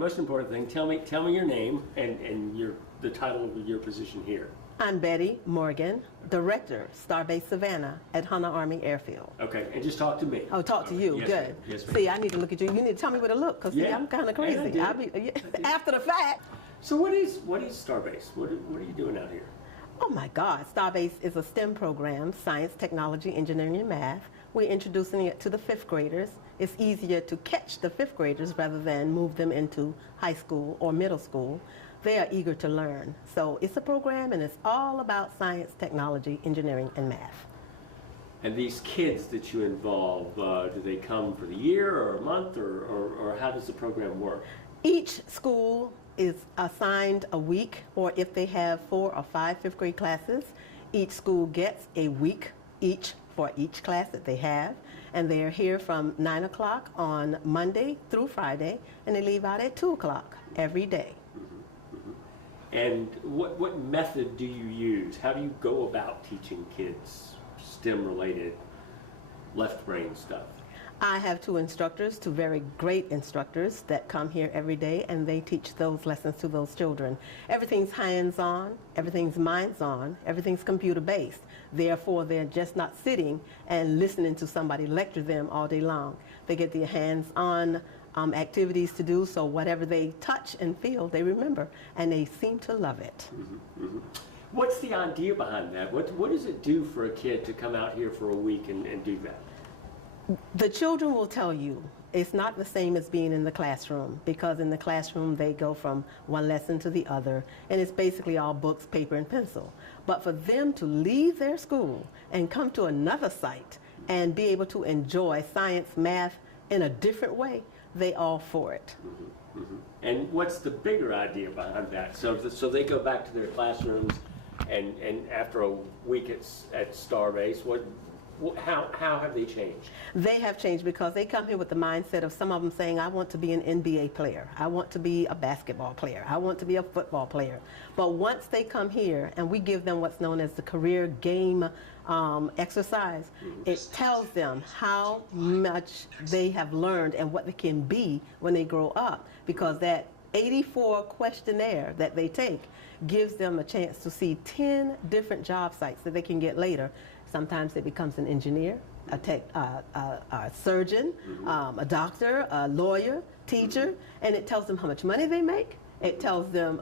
most important thing, tell me your name and the title of your position here. I'm Betty Morgan, Director, Starbase Savannah at Hunter Army Airfield. Okay, and just talk to me. Oh, talk to you. Yes, Good. ma'am. Yes, ma'am. See, I need to look at you. You need to tell me where to look, because Yeah. I'm kind of crazy. Yeah, I I'll be after the fact. So what is Starbase? What are you doing out here? Oh my God, Starbase is a STEM program, science, technology, engineering, and math. We're introducing it to the fifth graders. It's easier to catch the fifth graders rather than move them into high school or middle school. They are eager to learn. So it's a program, and it's all about science, technology, engineering, and math. And these kids that you involve, do they come for the year or a month, or how does the program work? Each school is assigned a week, or if they have 4 or 5 fifth grade classes, each school gets a week each for each class that they have. And they're here from 9 o'clock on Monday through Friday, and they leave out at 2 o'clock every day. And what method do you use? How do you go about teaching kids STEM-related left brain stuff? I have 2 instructors, 2 very great instructors that come here every day, and they teach those lessons to those children. Everything's hands-on, everything's minds-on, everything's computer-based. Therefore, they're just not sitting and listening to somebody lecture them all day long. They get their hands-on activities to do, so whatever they touch and feel, they remember, and they seem to love it. Mm-hmm, mm-hmm. What's the idea behind that? What does it do for a kid to come out here for a week and do that? The children will tell you it's not the same as being in the classroom, because in the classroom they go from one lesson to the other, and it's basically all books, paper, and pencil. But for them to leave their school and come to another site and be able to enjoy science, math in a different way, they all for it. Mm-hmm, mm-hmm. And what's the bigger idea behind that? So they go back to their classrooms, and after a week at Starbase, how have they changed? They have changed because they come here with the mindset of some of them saying, I want to be an NBA player, I want to be a basketball player, I want to be a football player. But once they come here and we give them what's known as the career game exercise, it tells them how much they have learned and what they can be when they grow up, because that 84 questionnaire that they take gives them a chance to see 10 different job sites that they can get later. Sometimes it becomes an engineer, a surgeon, a doctor, a lawyer, teacher, and it tells them how much money they make. It tells them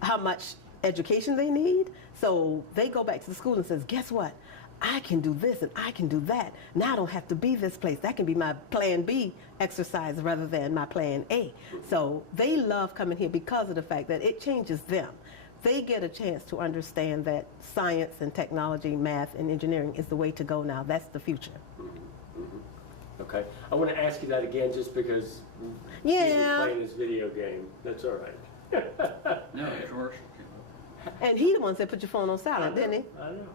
how much education they need. So they go back to the school and says, guess what? I can do this and I can do that. Now I don't have to be this place. That can be my plan B exercise rather than my plan A. So they love coming here because of the fact that it changes them. They get a chance to understand that science and technology, math and engineering is the way to go now. That's the future. Mm-hmm. Mm-hmm. Okay. I want to ask you that again just because yeah. He's playing this video game. That's all right. No, it's commercial. And he the ones that put your phone on silent, didn't he? I know.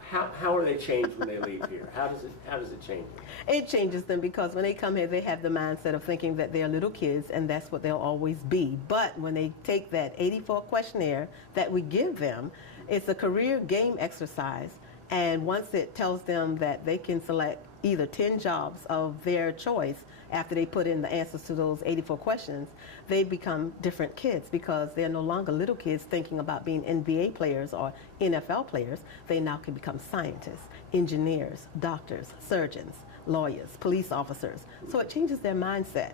How are they changed when they leave here? How does it change them? It changes them because when they come here, they have the mindset of thinking that they're little kids and that's what they'll always be. But when they take that 84 questionnaire that we give them, it's a career game exercise. And once it tells them that they can select either 10 jobs of their choice after they put in the answers to those 84 questions, they become different kids because they're no longer little kids thinking about being NBA players or NFL players. They now can become scientists, engineers, doctors, surgeons, lawyers, police officers. So it changes their mindset.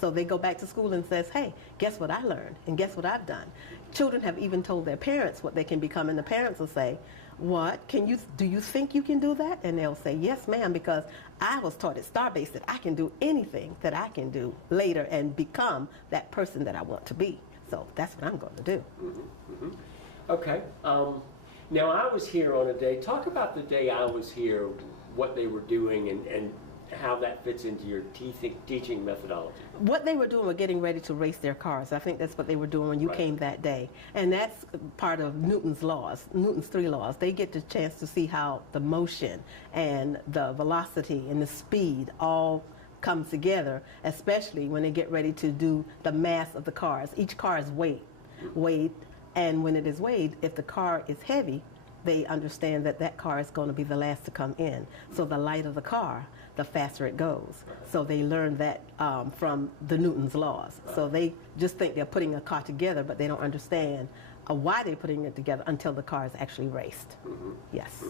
So they go back to school and says, hey, guess what I learned and guess what I've done. Children have even told their parents what they can become, and the parents will say, what, do you think you can do that? And they'll say, yes, ma'am, because I was taught at Starbase that I can do anything that I can do later and become that person that I want to be. So that's what I'm going to do. Mm-hmm. Mm-hmm. Okay. Now I was here on a day, talk about the day I was here, what they were doing and how that fits into your teaching methodology. What they were doing was getting ready to race their cars. I think that's what they were doing when you came that day. And that's part of Newton's laws, Newton's 3 laws. They get the chance to see how the motion and the velocity and the speed all come together, especially when they get ready to do the mass of the cars. Each car is weighed, and when it is weighed, if the car is heavy, they understand that that car is going to be the last to come in. So the lighter the car, the faster it goes. So they learn that from the Newton's laws. So they just think they're putting a car together, but they don't understand why they're putting it together until the car is actually raced. Yes.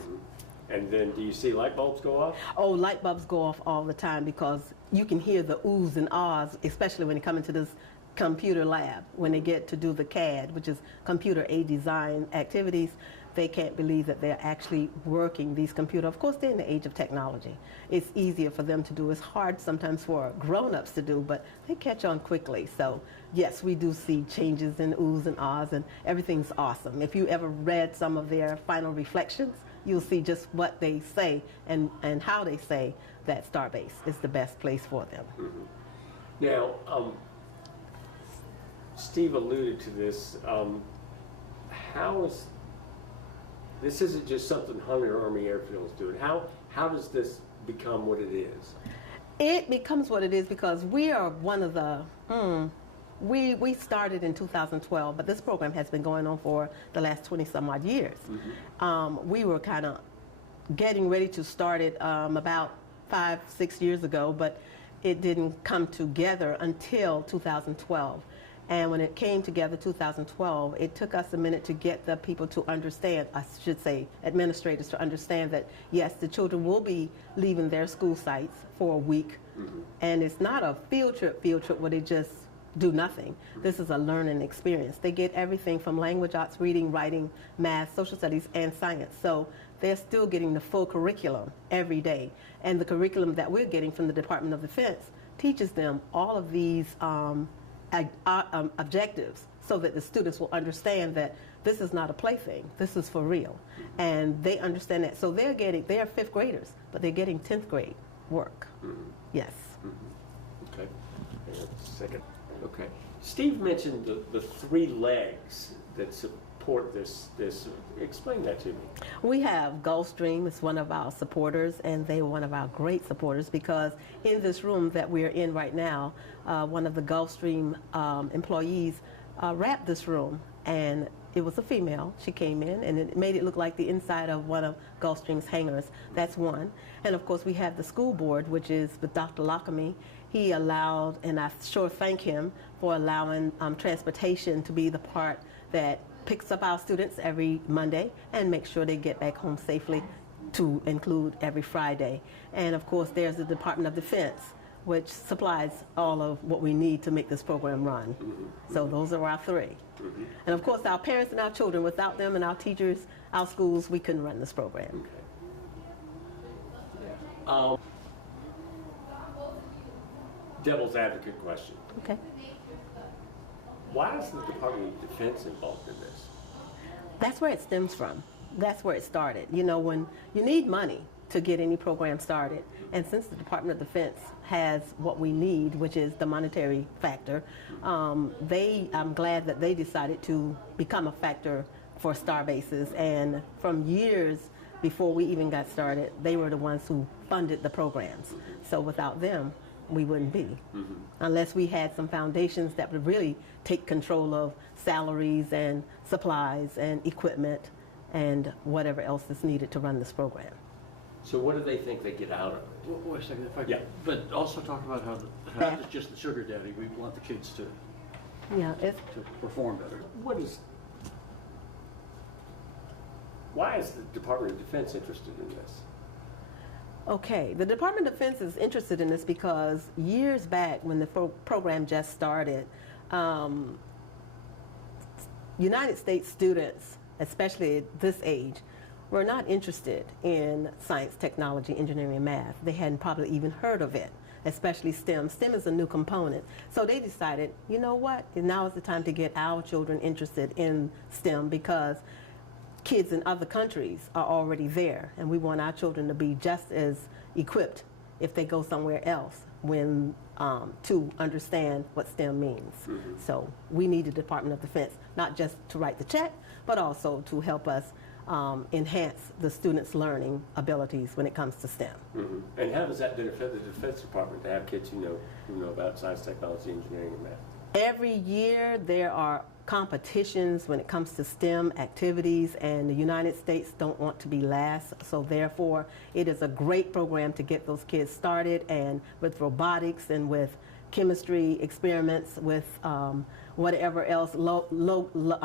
And then do you see light bulbs go off? Oh, light bulbs go off all the time because you can hear the oohs and ahs, especially when they come into this computer lab. When they get to do the CAD, which is computer aided design activities, they can't believe that they're actually working these computers. Of course, they're in the age of technology. It's easier for them to do. It's hard sometimes for grown-ups to do, but they catch on quickly. So yes, we do see changes in oohs and ahs, and everything's awesome. If you ever read some of their final reflections, you'll see just what they say and how they say that Starbase is the best place for them. Now, Steve alluded to this. How is this? Isn't just something Hunter Army Airfield is doing. How does this become what it is? It becomes what it is because we are one of the. We started in 2012, but this program has been going on for the last 20 some odd years. We were kind of getting ready to start it about 5-6 years ago, but it didn't come together until 2012. And when it came together 2012, it took us a minute to get the people to understand, I should say administrators to understand that yes, the children will be leaving their school sites for a week. And it's not a field trip where they just do nothing. This is a learning experience. They get everything from language arts, reading, writing, math, social studies, and science. So they're still getting the full curriculum every day. And the curriculum that we're getting from the Department of Defense teaches them all of these objectives so that the students will understand that this is not a plaything. This is for real. And they understand that. So they're fifth graders, but they're getting 10th grade work. Yes. Okay. Hang on a second. Okay. Steve mentioned the three legs that support this. Explain that to me. We have Gulfstream is one of our supporters, and they're one of our great supporters because in this room that we're in right now, one of the Gulfstream employees wrapped this room, and it was a female. She came in, and it made it look like the inside of one of Gulfstream's hangars. That's one. And of course, we have the school board, which is with Dr. Lockamy. He allowed, and I sure thank him for allowing transportation to be the part that picks up our students every Monday and makes sure they get back home safely, to include every Friday. And of course, there's the Department of Defense, which supplies all of what we need to make this program run. So those are our three. And of course, our parents and our children. Without them and our teachers, our schools, we couldn't run this program. Okay. Devil's advocate question. Okay. Why is the Department of Defense involved in this? That's where it stems from. That's where it started. You know, when you need money to get any program started, and since the Department of Defense has what we need, which is the monetary factor, I'm glad that they decided to become a factor for Starbases. And from years before we even got started, they were the ones who funded the programs. So without them, we wouldn't be, unless we had some foundations that would really take control of salaries and supplies and equipment and whatever else is needed to run this program. So what do they think they get out of it? Wait a second, if I could. Yeah. But also talk about how Yeah. it's just the sugar daddy. We want the kids to Yeah, perform better. Why is the Department of Defense interested in this? okay. The Department of Defense is interested in this because years back when the program just started, United States students, especially at this age, were not interested in science, technology, engineering, and math. They hadn't probably even heard of it, especially STEM. STEM is a new component. So they decided, you know what, now is the time to get our children interested in STEM because kids in other countries are already there, and we want our children to be just as equipped if they go somewhere else when to understand what STEM means. So we need the Department of Defense, not just to write the check, but also to help us enhance the students' learning abilities when it comes to STEM. And how does that benefit the Defense Department to have kids who know about science, technology, engineering, and math? Every year there are competitions when it comes to STEM activities, and the United States don't want to be last, so therefore it is a great program to get those kids started, and with robotics and with chemistry experiments, with whatever else, Legos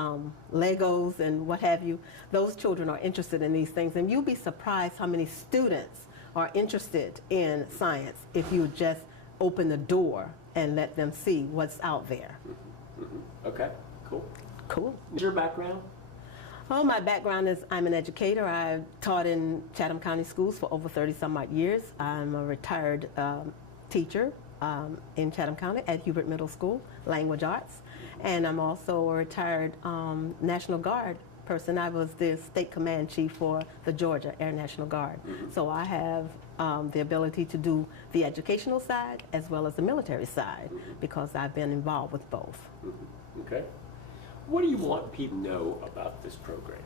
and what have you. Those children are interested in these things, and you'll be surprised how many students are interested in science if you just open the door and let them see what's out there. Okay, cool. Cool. What's your background? Oh, my background is I'm an educator. I've taught in Chatham County schools for over 30 some odd years. I'm a retired teacher in Chatham County at Hubert Middle School, language arts. And I'm also a retired National Guard person. I was the state command chief for the Georgia Air National Guard. So I have the ability to do the educational side as well as the military side because I've been involved with both. Okay. What do you want people to know about this program?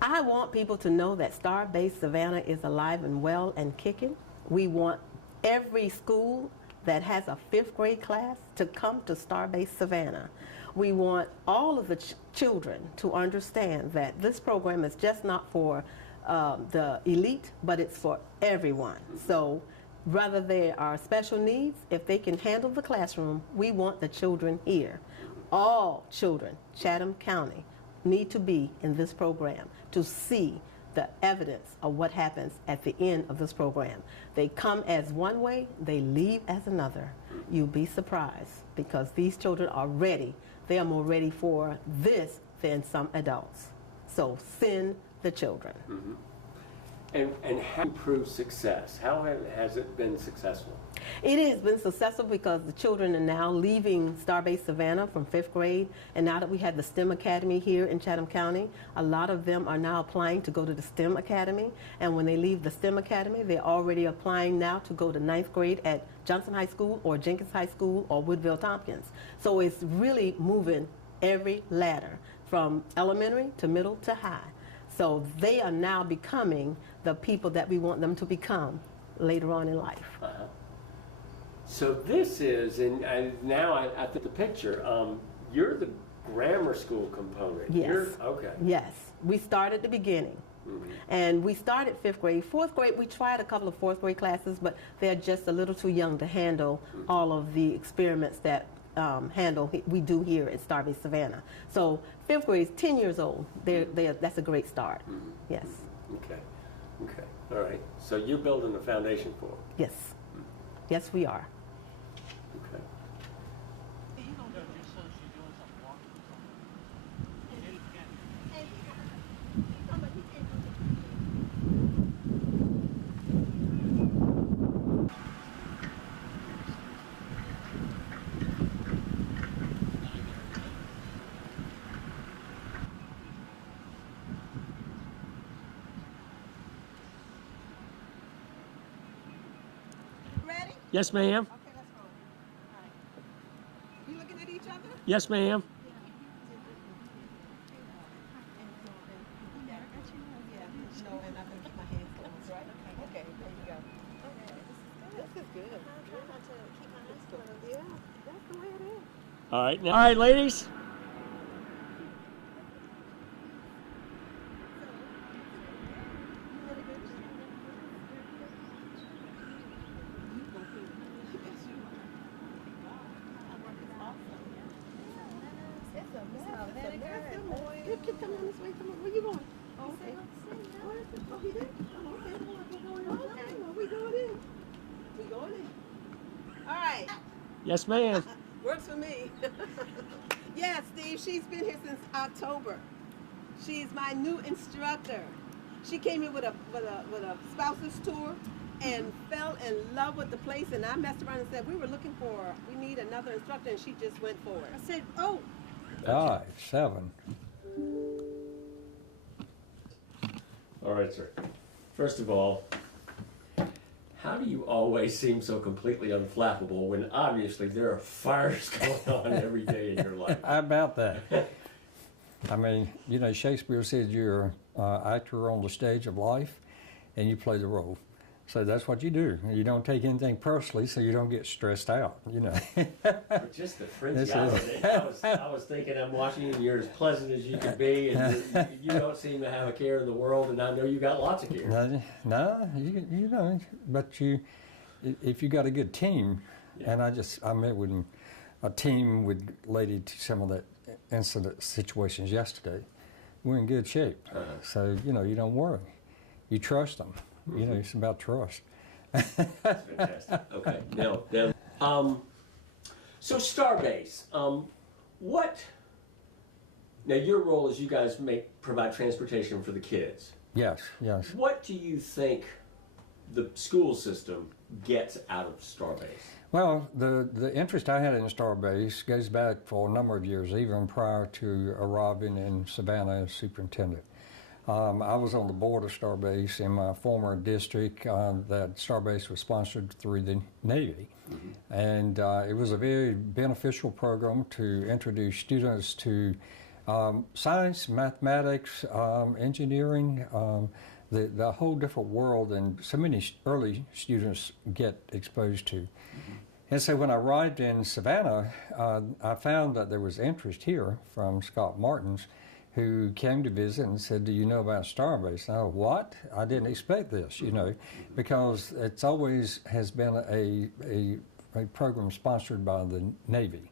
I want people to know that Starbase Savannah is alive and well and kicking. We want every school that has a 5th grade class to come to Starbase Savannah. We want all of the children to understand that this program is just not for the elite, but it's for everyone. So whether they are special needs, if they can handle the classroom, we want the children here. All children, Chatham County, need to be in this program to see the evidence of what happens at the end of this program. They come as one way, they leave as another. You'll be surprised because these children are ready. They are more ready for this than some adults. So send the children. And how improve success? How has it been successful? It has been successful because the children are now leaving Starbase Savannah from 5th grade, and now that we have the STEM Academy here in Chatham County, a lot of them are now applying to go to the STEM Academy, and when they leave the STEM Academy, they're already applying now to go to 9th grade at Johnson High School or Jenkins High School or Woodville Tompkins. So it's really moving every ladder from elementary to middle to high. So they are now becoming the people that we want them to become later on in life. So this is, and now I think the picture, you're the grammar school component. Yes. Okay. Yes. We started at the beginning. And we started 5th grade. 4th grade, we tried a couple of 4th grade classes, but they're just a little too young to handle all of the experiments that we do here at Starbase Savannah. So 5th grade is 10 years old. That's a great start. Yes. Okay. Okay. All right. So you're building a foundation for it. Yes. Yes, we are. Okay. Ready? Yes, ma'am. Okay, let's roll. All right. You looking at each other? Yes, ma'am. All right. All right, ladies. All right. Yes, ma'am. Works for me. Yeah, Steve, she's been here since October. She's my new instructor. She came here with a spouse's tour and fell in love with the place, and I messed around and said, we need another instructor, and she just went for it. I said, oh. 5, 7. All right, sir. First of all, how do you always seem so completely unflappable when obviously there are fires going on every day in your life? How about that? I mean, you know, Shakespeare said you're an actor on the stage of life, and you play the role. So that's what you do. You don't take anything personally, so you don't get stressed out. You know. But just the fringy This is- element. I was thinking, I'm watching you, and you're as pleasant as you can be, and you don't seem to have a care in the world, and I know you got lots of care. No, you know, but if you got a good team, Yeah. and I met with a team related to some of the incident situations yesterday. We're in good shape, so you know you don't worry. You trust them. You know, it's about trust. That's fantastic. Okay, so Starbase, what? Now your role is you guys provide transportation for the kids. Yes. What do you think the school system gets out of Starbase? Well, the interest I had in Starbase goes back for a number of years, even prior to arriving in Savannah as superintendent. I was on the board of Starbase in my former district that Starbase was sponsored through the Navy. Mm-hmm. And it was a very beneficial program to introduce students to science, mathematics, engineering, the whole different world, and so many early students get exposed to. Mm-hmm. And so when I arrived in Savannah, I found that there was interest here from Scott Martins, who came to visit and said, "Do you know about Starbase?" And I said, "What? I didn't expect this, you know, because it's always has been a program sponsored by the Navy."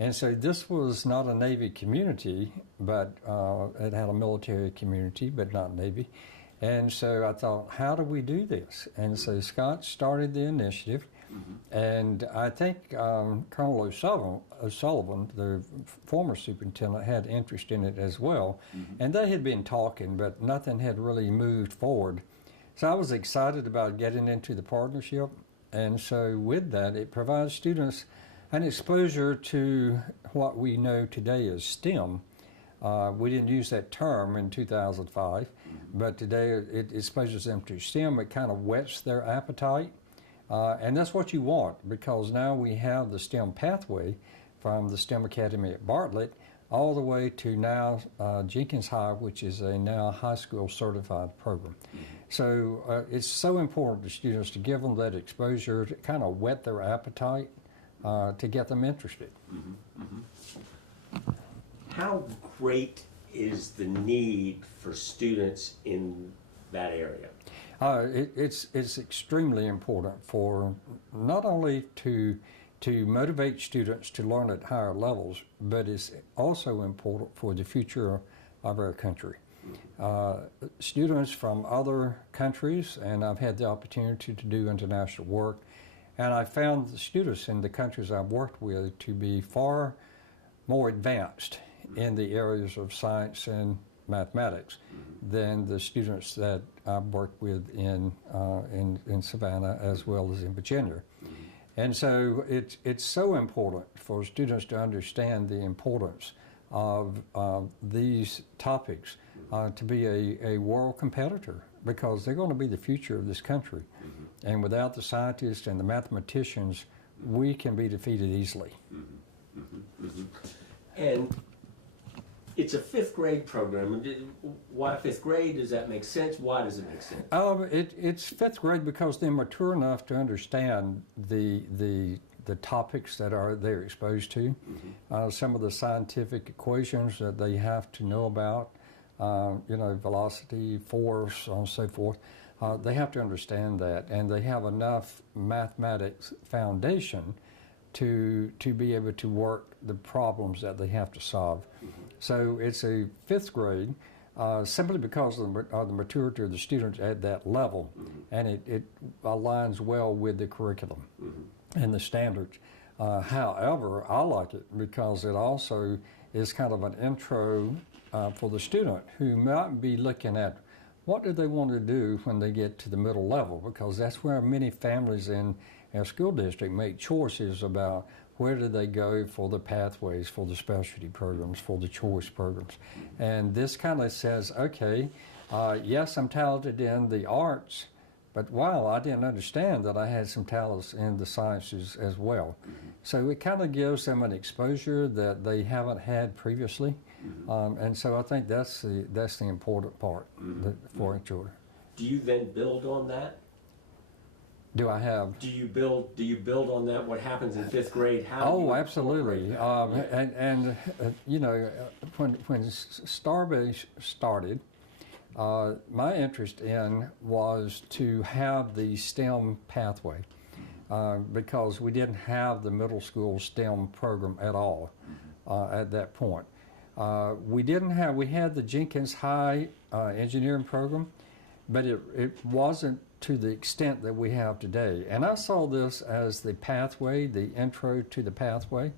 And so this was not a Navy community, but it had a military community, but not Navy. And so I thought, how do we do this? And so Scott started the initiative. And I think Colonel O'Sullivan, the former superintendent, had interest in it as well. Mm-hmm. And they had been talking, but nothing had really moved forward. So I was excited about getting into the partnership. And so with that, it provides students an exposure to what we know today as STEM. We didn't use that term in 2005, but today it exposes them to STEM. It kind of whets their appetite. And that's what you want, because now we have the STEM pathway from the STEM Academy at Bartlett all the way to now Jenkins High, which is a now high school certified program. So it's so important to students to give them that exposure, to kind of whet their appetite, to get them interested. How great is the need for students in that area? It's extremely important for not only to motivate students to learn at higher levels, but it's also important for the future of our country. Students from other countries, and I've had the opportunity to do international work, and I found the students in the countries I've worked with to be far more advanced in the areas of science and mathematics than the students that I've worked with in Savannah as well as in Virginia. And so it's so important for students to understand the importance of these topics to be a world competitor, because they're going to be the future of this country. And without the scientists and the mathematicians, we can be defeated easily. And it's a fifth grade program. Why fifth grade? Does that make sense? Why does it make sense? It's fifth grade because they're mature enough to understand the topics that they're exposed to, some of the scientific equations that they have to know about, velocity, force, and so forth. They have to understand that, and they have enough mathematics foundation to be able to work the problems that they have to solve. So it's a fifth grade simply because of the maturity of the students at that level, and it aligns well with the curriculum and the standards. However, I like it because it also is kind of an intro for the student who might be looking at what do they want to do when they get to the middle level, because that's where many families in our school district make choices about where do they go for the pathways, for the specialty programs, for the choice programs. And this kind of says, okay, yes, I'm talented in the arts, but wow, I didn't understand that I had some talents in the sciences as well. So it kind of gives them an exposure that they haven't had previously. And so I think that's the important part for children. Do you then build on that? Do I have? Do you build on that? What happens in fifth grade? How do Oh, you absolutely. incorporate that? You know, when Starbase started, my interest in was to have the STEM pathway because we didn't have the middle school STEM program at all at that point. We had the Jenkins High engineering program, but it wasn't to the extent that we have today. And I saw this as the pathway, the intro to the pathway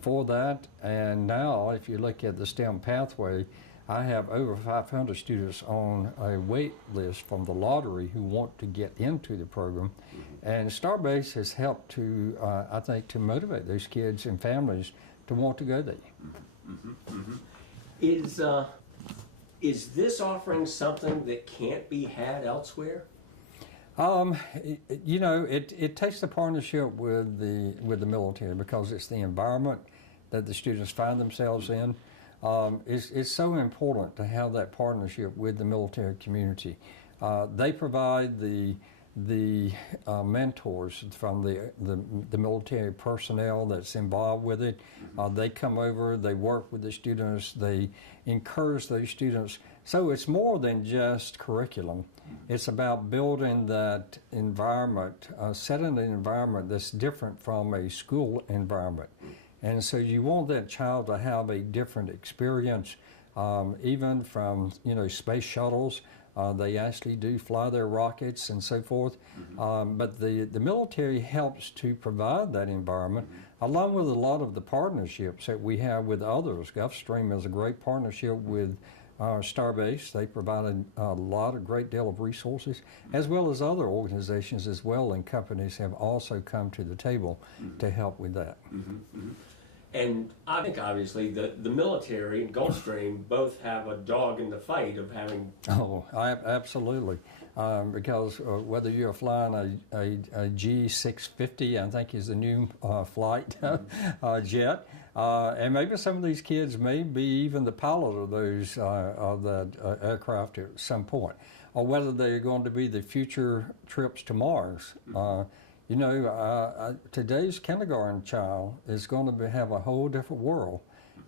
for that. And now, if you look at the STEM pathway, I have over 500 students on a wait list from the lottery who want to get into the program. And Starbase has helped to, I think, to motivate those kids and families to want to go there. Is this offering something that can't be had elsewhere? You know, it takes the partnership with the military because it's the environment that the students find themselves in. It's so important to have that partnership with the military community. They provide the mentors from the military personnel that's involved with it. They come over, they work with the students, they encourage those students. So it's more than just curriculum. It's about building that environment, setting an environment that's different from a school environment. And so you want that child to have a different experience, even from, you know, space shuttles. They actually do fly their rockets and so forth. But the military helps to provide that environment, along with a lot of the partnerships that we have with others. Gulfstream is a great partnership with Starbase. They provide a great deal of resources, as well as other organizations as well, and companies have also come to the table to help with that. And I think obviously the military and Gulfstream both have a dog in the fight of having. Oh, absolutely. Because whether you're flying a G650, I think is the new flight jet, and maybe some of these kids may be even the pilot of those of that aircraft at some point, or whether they're going to be the future trips to Mars. You know, today's kindergarten child is going to have a whole different world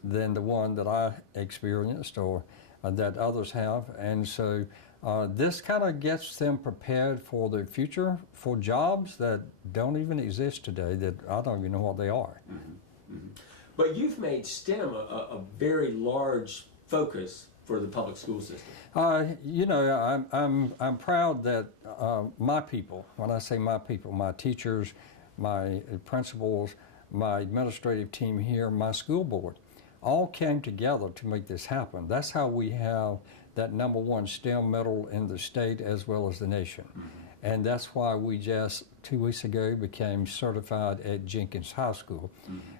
than the one that I experienced or that others have. And so this kind of gets them prepared for the future, for jobs that don't even exist today, that I don't even know what they are. But you've made STEM a very large focus for the public school system. You know, I'm proud that my people, when I say my people, my teachers, my principals, my administrative team here, my school board, all came together to make this happen. That's how we have that #1 STEM medal in the state as well as the nation. And that's why we just 2 weeks ago became certified at Jenkins High School.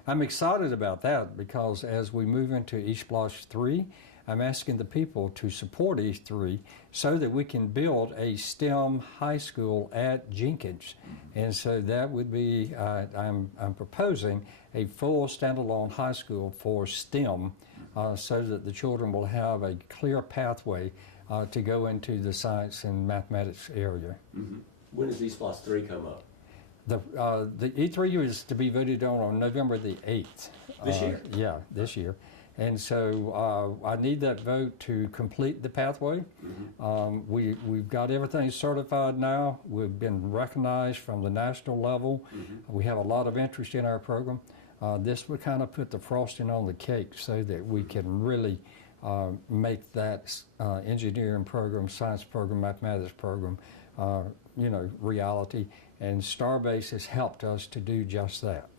I'm excited about that because as we move into East Block 3, I'm asking the people to support E3 so that we can build a STEM high school at Jenkins. And so that would be, I'm proposing a full standalone high school for STEM so that the children will have a clear pathway to go into the science and mathematics area. When does East Block 3 come up? The E3 is to be voted on November the 8th. This year? Yeah, this year. And so I need that vote to complete the pathway. We've got everything certified now. We've been recognized from the national level. We have a lot of interest in our program. This would kind of put the frosting on the cake so that we can really make that engineering program, science program, mathematics program, you know, reality. And Starbase has helped us to do just that.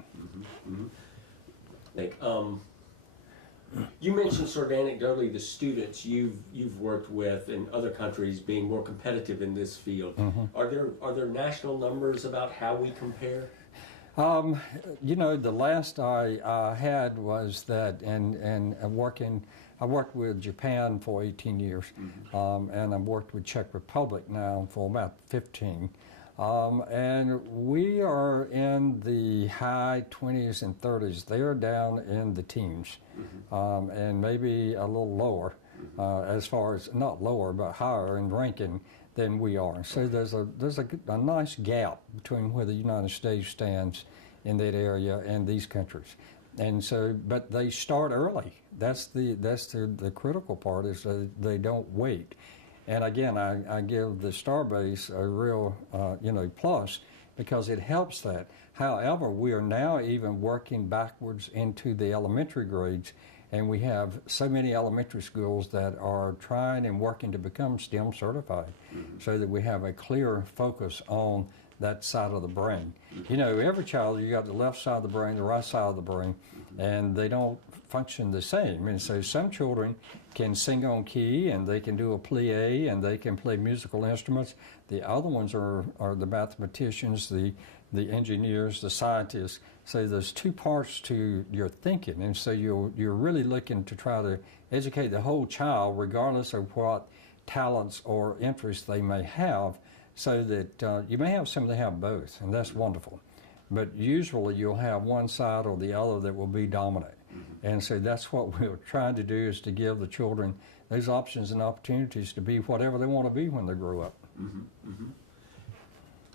You mentioned sort of anecdotally the students you've worked with in other countries being more competitive in this field. Are there national numbers about how we compare? You know, the last I had was that, and I worked with Japan for 18 years, and I've worked with Czech Republic now for about 15. And we are in the high 20s and 30s. They are down in the teens, and maybe a little lower, as far as, not lower, but higher in ranking than we are. So there's a nice gap between where the United States stands in that area and these countries. And so, but they start early. That's the critical part, is that they don't wait. And again, I give the Starbase a real plus, because it helps that. However, we are now even working backwards into the elementary grades, and we have so many elementary schools that are trying and working to become STEM certified, so that we have a clear focus on that side of the brain. You know, every child, you got the left side of the brain, the right side of the brain, and they don't function the same. And so some children can sing on key, and they can do a plie, and they can play musical instruments. The other ones are the mathematicians, the engineers, the scientists. So there's two parts to your thinking, and so you're really looking to try to educate the whole child, regardless of what talents or interests they may have, so that you may have some that have both, and that's wonderful. But usually you'll have one side or the other that will be dominant. And so that's what we're trying to do, is to give the children those options and opportunities to be whatever they want to be when they grow up.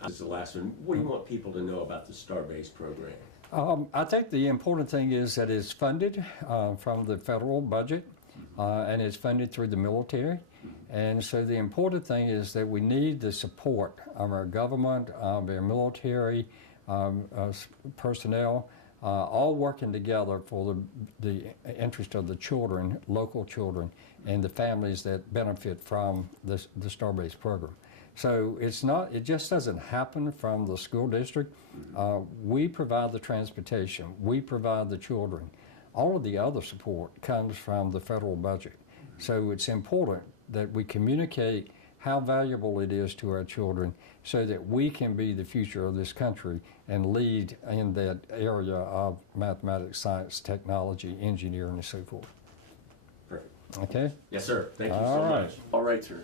This is the last one. What do you want people to know about the Starbase program? I think the important thing is that it's funded from the federal budget, and it's funded through the military. And so the important thing is that we need the support of our government, of our military personnel, all working together for the interest of the children, local children, and the families that benefit from the Starbase program. So it just doesn't happen from the school district. We provide the transportation, we provide the children. All of the other support comes from the federal budget. So it's important that we communicate how valuable it is to our children, so that we can be the future of this country and lead in that area of mathematics, science, technology, engineering, and so forth. Perfect. Okay? Yes, sir. Thank you All so right. much. All right, sir.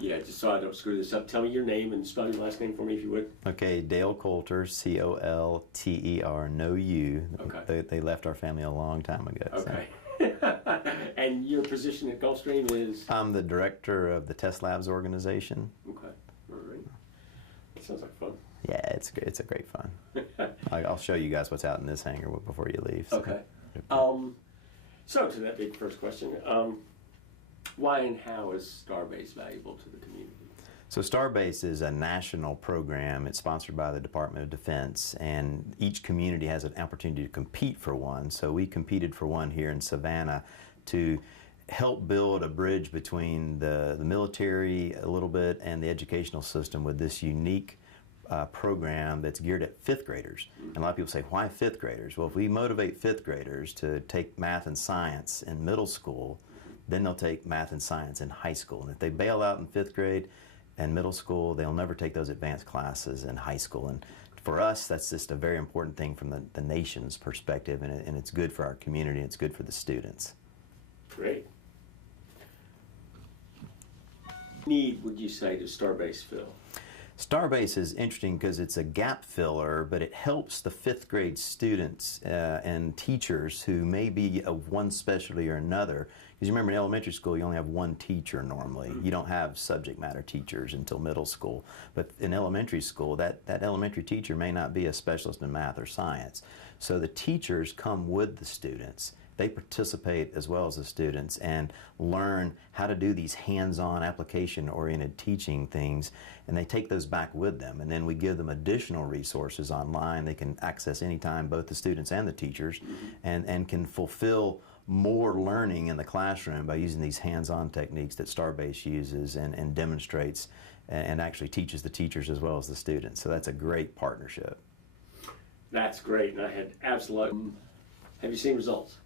Yeah, just so I don't screw this up, tell me your name and spell your last name for me, if you would. Okay, Dale Coulter, Colter, no U. Okay. They left our family a long time ago. Okay. And your position at Gulfstream is? I'm the director of the Test Labs organization. Okay. All right. That sounds like fun. Yeah, it's a great fun. I'll show you guys what's out in this hangar before you leave. So. Okay. So to that big first question, why and how is Starbase valuable to the community? So Starbase is a national program. It's sponsored by the Department of Defense, and each community has an opportunity to compete for one. So we competed for one here in Savannah to help build a bridge between the military a little bit and the educational system with this unique program that's geared at fifth graders. And a lot of people say, why fifth graders? Well, if we motivate fifth graders to take math and science in middle school, then they'll take math and science in high school. And if they bail out in fifth grade and middle school, they'll never take those advanced classes in high school. And for us, that's just a very important thing from the nation's perspective, and it's good for our community, it's good for the students. Great. Need, would you say, does Starbase fill? Starbase is interesting because it's a gap filler, but it helps the fifth grade students and teachers who may be of one specialty or another. Because you remember in elementary school, you only have one teacher normally. You don't have subject matter teachers until middle school. But in elementary school, that elementary teacher may not be a specialist in math or science. So the teachers come with the students. They participate as well as the students and learn how to do these hands-on application-oriented teaching things, and they take those back with them. And then we give them additional resources online they can access anytime, both the students and the teachers, and can fulfill more learning in the classroom by using these hands-on techniques that Starbase uses and demonstrates and actually teaches the teachers as well as the students. So that's a great partnership. That's great, and I had absolutely. Have you seen results?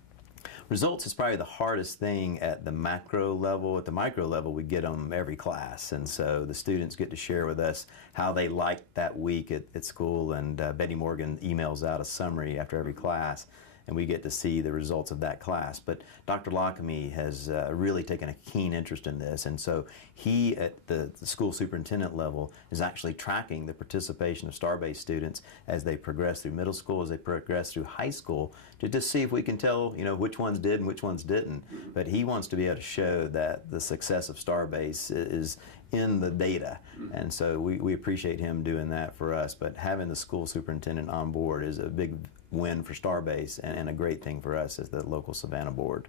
Results is probably the hardest thing at the macro level. At the micro level, we get them every class, and so the students get to share with us how they liked that week at school, and Betty Morgan emails out a summary after every class, and we get to see the results of that class. But Dr. Lockamy has really taken a keen interest in this, and so he, at the school superintendent level, is actually tracking the participation of Starbase students as they progress through middle school, as they progress through high school, to just see if we can tell, you know, which ones did and which ones didn't. But he wants to be able to show that the success of Starbase is in the data. And so we appreciate him doing that for us. But having the school superintendent on board is a big win for Starbase and a great thing for us as the local Savannah board.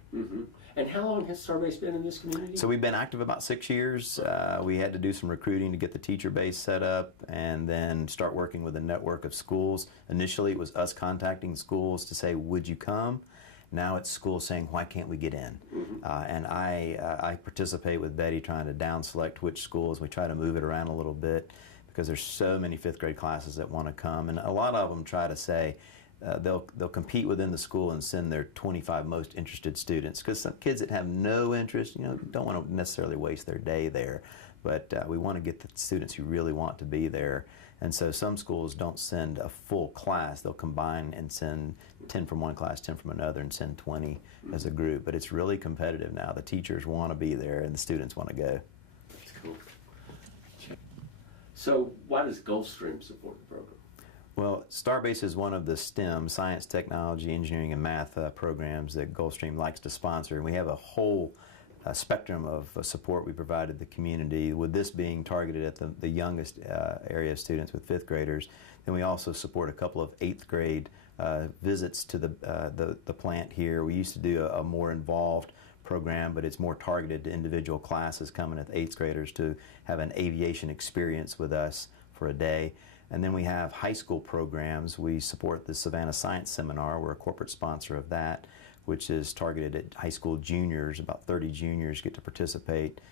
And how long has Starbase been in this community? So we've been active about 6 years. We had to do some recruiting to get the teacher base set up and then start working with a network of schools. Initially it was us contacting schools to say, would you come? Now it's schools saying, why can't we get in? And I participate with Betty trying to down select which schools. We try to move it around a little bit because there's so many 5th grade classes that want to come. And a lot of them try to say, they'll compete within the school and send their 25 most interested students, because some kids that have no interest, don't want to necessarily waste their day there, but we want to get the students who really want to be there. And so some schools don't send a full class. They'll combine and send 10 from one class, 10 from another, and send 20 as a group. But it's really competitive now. The teachers want to be there and the students want to go. That's cool. So why does Gulfstream support the program? Well, Starbase is one of the STEM, science, technology, engineering, and math programs that Gulfstream likes to sponsor. And we have a whole spectrum of support we provided the community, with this being targeted at the youngest area of students with 5th graders. Then we also support a couple of 8th grade visits to the plant here. We used to do a more involved program, but it's more targeted to individual classes coming at 8th graders to have an aviation experience with us for a day. And then we have high school programs. We support the Savannah Science Seminar. We're a corporate sponsor of that, which is targeted at high school juniors. About 30 juniors get to participate.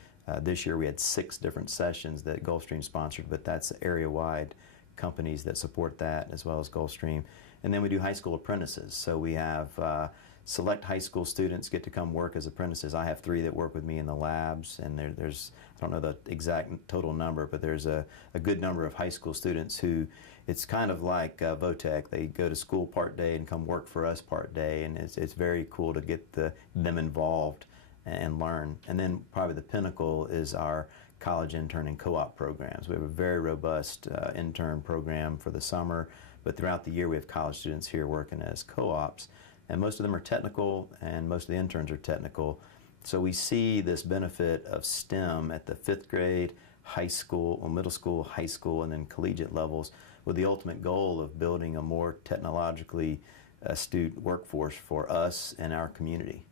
This year we had 6 different sessions that Gulfstream sponsored, but that's area-wide companies that support that, as well as Gulfstream. And then we do high school apprentices. So we have select high school students get to come work as apprentices. I have 3 that work with me in the labs, and there's, I don't know the exact total number, but there's a good number of high school students who, it's kind of like Votech. They go to school part day and come work for us part day, and it's very cool to get them involved and learn. And then probably the pinnacle is our college intern and co-op programs. We have a very robust intern program for the summer, but throughout the year we have college students here working as co-ops. And most of them are technical, and most of the interns are technical. So we see this benefit of STEM at the 5th grade, high school, or middle school, high school, and then collegiate levels, with the ultimate goal of building a more technologically astute workforce for us and our community.